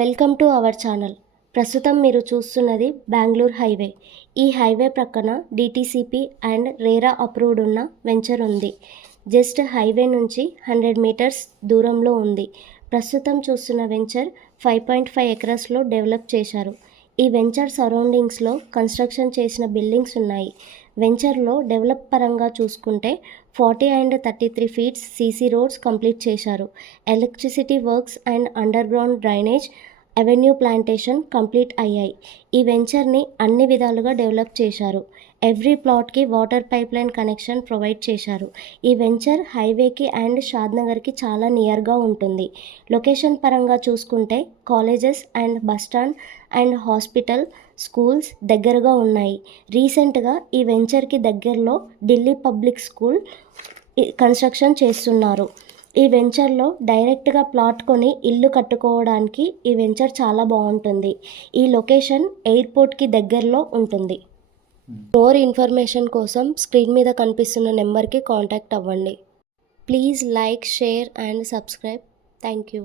Welcome to our channel. ప్రస్తుతం మీరు చూస్తున్నది బెంగళూరు హైవే. ఈ హైవే ప్రక్కన డిటిసిపి అండ్ రేరా అప్రూవ్డ్ ఉన్న వెంచర్ ఉంది. జస్ట్ హైవే నుంచి 100 మీటర్స్ దూరంలో ఉంది. ప్రస్తుతం చూస్తున్న వెంచర్ 5.5 ఎకరస్లో డెవలప్ చేశారు. ఈ వెంచర్ సరౌండింగ్స్లో కన్స్ట్రక్షన్ చేసిన బిల్డింగ్స్ ఉన్నాయి. వెంచర్లో డెవలప్ పరంగా చూసుకుంటే 40 and 33 feets CC roads complete చేశారు. Electricity works and underground drainage, avenue plantation complete అయ్యాయి. ఈ వెంచర్ని అన్ని విధాలుగా డెవలప్ చేశారు. ఎవ్రీ ప్లాట్కి water pipeline connection provide చేశారు. ఈ వెంచర్ హైవేకి అండ్ షాద్నగర్కి చాలా నియర్గా ఉంటుంది. లొకేషన్ పరంగా చూసుకుంటే colleges and bus stand and hospital, schools దగ్గరగా ఉన్నాయి. రీసెంట్గా ఈ వెంచర్కి దగ్గరలో ఢిల్లీ పబ్లిక్ స్కూల్ కన్స్ట్రక్షన్ చేస్తున్నారు. ఈ వెంచర్లో డైరెక్ట్గా ప్లాట్ కొని ఇల్లు కట్టుకోవడానికి ఈ వెంచర్ చాలా బాగుంటుంది. ఈ లొకేషన్ ఎయిర్పోర్ట్కి దగ్గరలో ఉంటుంది. మోర్ ఇన్ఫర్మేషన్ కోసం స్క్రీన్ మీద కనిపిస్తున్న నెంబర్కి కాంటాక్ట్ అవ్వండి. Please like, share and subscribe. Thank you.